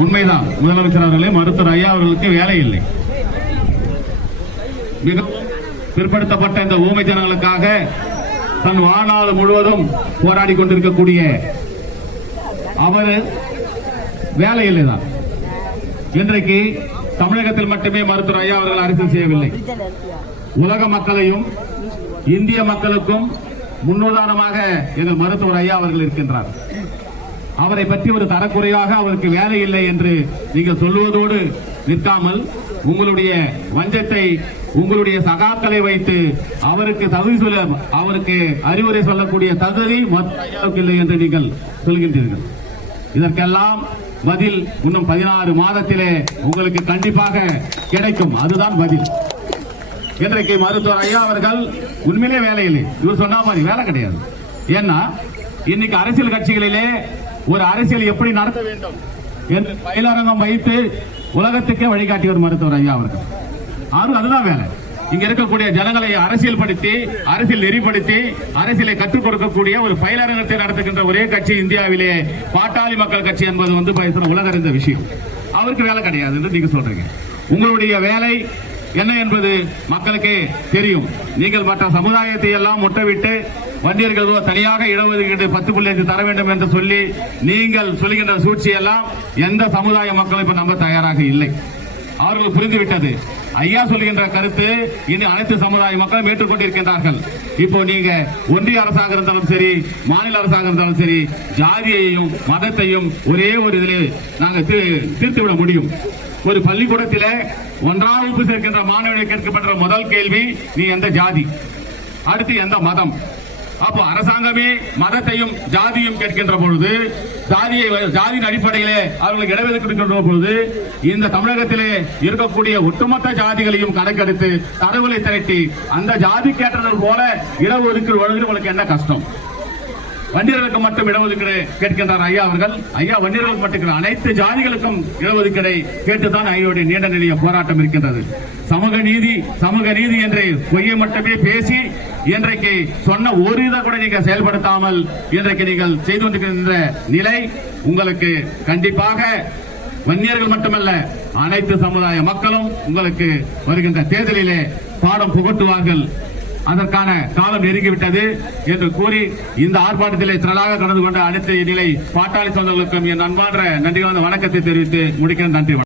உண்மைதான். முதலமைச்சர் அவர்களே, மருத்துவர் ஐயா அவர்களுக்கு வேலை இல்லை. மிகவும் பிற்படுத்தப்பட்ட இந்த ஊமை ஜனங்களுக்காக தன் வாழ்நாள் முழுவதும் போராடி கொண்டிருக்கக்கூடிய அவர் வேலை இல்லைதான். இன்றைக்கு தமிழகத்தில் மட்டுமே மருத்துவர் ஐயா அவர்கள் அரசியல் செய்யவில்லை. உலக மக்களையும் இந்திய மக்களுக்கும் முன்னுதாரணமாக எங்கள் மருத்துவர் ஐயா அவர்கள் இருக்கின்றார். அவரை பற்றி ஒரு தரக்குறையாக அவருக்கு வேலை இல்லை என்று நீங்கள் சொல்லுவதோடு நிற்காமல் உங்களுடைய வஞ்சத்தை, உங்களுடைய சகாக்களை வைத்து அவருக்கு தகுதி சொல்ல, அவருக்கு அறிவுரை சொல்லக்கூடிய தகுதி மருத்துவருக்கு இல்லை என்று நீங்கள் சொல்கின்றீர்கள். இதற்கெல்லாம் பதில் இன்னும் 16 மாதத்திலே உங்களுக்கு கண்டிப்பாக கிடைக்கும். அதுதான் பதில். இன்றைக்கு மருத்துவர் ஐயா அவர்கள் உண்மையிலே வேலை இல்லை. இவர் சொன்ன மாதிரி வேலை கிடையாது. ஏன்னா இன்னைக்கு அரசியல் கட்சிகளிலே ஒரு அரசியல் எப்படி நடத்த வேண்டும் என்று பயிலரங்கம் வைத்து உலகத்துக்கே வழிகாட்டியவர் மருத்துவர் ஐயா அவர்கள். அதுதான் வேலை. இங்க இருக்கக்கூடிய ஜனங்களை அரசியல் படுத்தி, அரசியல் நெறிப்படுத்தி, அரசியலை கற்றுக் கொடுக்கக்கூடிய ஒரு பயிலரங்கத்தை நடத்துகின்ற ஒரே கட்சி இந்தியாவிலே பாட்டாளி மக்கள் கட்சி என்பது உலக அறிந்த விஷயம். அவருக்கு வேலை கிடையாது என்று நீங்க சொல்றீங்க. உங்களுடைய வேலை என்ன என்பது மக்களுக்கே தெரியும். நீங்கள் மற்ற சமுதாயத்தை எல்லாம் முட்டவிட்டு வண்டியர்களோ தனியாக இடஒதுக்கீடு 10.5 தர வேண்டும் என்று சொல்லி நீங்கள் சொல்லுகின்ற சூழ்ச்சியெல்லாம் எந்த சமுதாய மக்களும் இப்ப நம்ப தயாராக இல்லை. அவர்கள் புரிந்துவிட்டது. ஐயா சொல்லுகின்ற கருத்து இனி அனைத்து சமுதாய மக்களும் ஏற்றுக்கொண்டிருக்கின்றார்கள். இப்போ நீங்க ஒன்றிய அரசாக இருந்தாலும் சரி, மாநில அரசாக இருந்தாலும் சரி, ஜாதியையும் மதத்தையும் ஒரே ஒரு இதிலே நாங்கள் தீர்த்துவிட முடியும். ஒரு பள்ளிக்கூடத்திலே 1ஆம் வகுப்பு சேர்க்கின்ற மாணவனை கேட்கப்பட்ட முதல் கேள்வி, நீ எந்த ஜாதி, அடுத்து எந்த மதம். அப்போ அரசாங்கமே மதத்தையும் ஜாதியும் கேட்கின்ற பொழுது, ஜாதியின் அடிப்படையிலே அவர்களுக்கு இடஒதுக்கீடு பொழுது, இந்த தமிழகத்திலே இருக்கக்கூடிய ஒட்டுமொத்த ஜாதிகளையும் கணக்கெடுத்து தரவுகளை திரட்டி அந்த ஜாதி கேட்டது போல இடஒதுக்கீடு வழங்குவது உங்களுக்கு என்ன கஷ்டம்? வண்டியர்களுக்கு மட்டும் இடஒதுக்கீடு கேட்கின்றார் ஐயா அவர்கள். ஐயா வண்டியர்களுக்கு மட்டும் அனைத்து ஜாதிகளுக்கும் இடஒதுக்கீடை கேட்டுதான் ஐயோடைய நீண்ட நெடிய போராட்டம் இருக்கின்றது. சமூக நீதி என்று பொய்யை மட்டுமே பேசி இன்றைக்கு சொன்ன ஒரு இதை கூட நீங்க செயல்படுத்தாமல் இன்றைக்கு நீங்கள் செய்து கொண்டிருக்கின்ற நிலை உங்களுக்கு கண்டிப்பாக வன்னியர்கள் மட்டுமல்ல அனைத்து சமுதாய மக்களும் உங்களுக்கு வருகின்ற தேர்தலிலே பாடம் புகட்டுவார்கள். அதற்கான காலம் நெருங்கிவிட்டது என்று கூறி இந்த ஆர்ப்பாட்டத்திலே திரளாக கலந்து கொண்ட அனைத்து நிலை பாட்டாளி சொந்தங்களுக்கும் என் அன்பான நன்றி வணக்கத்தை தெரிவித்து முடிக்கிறேன். நன்றி.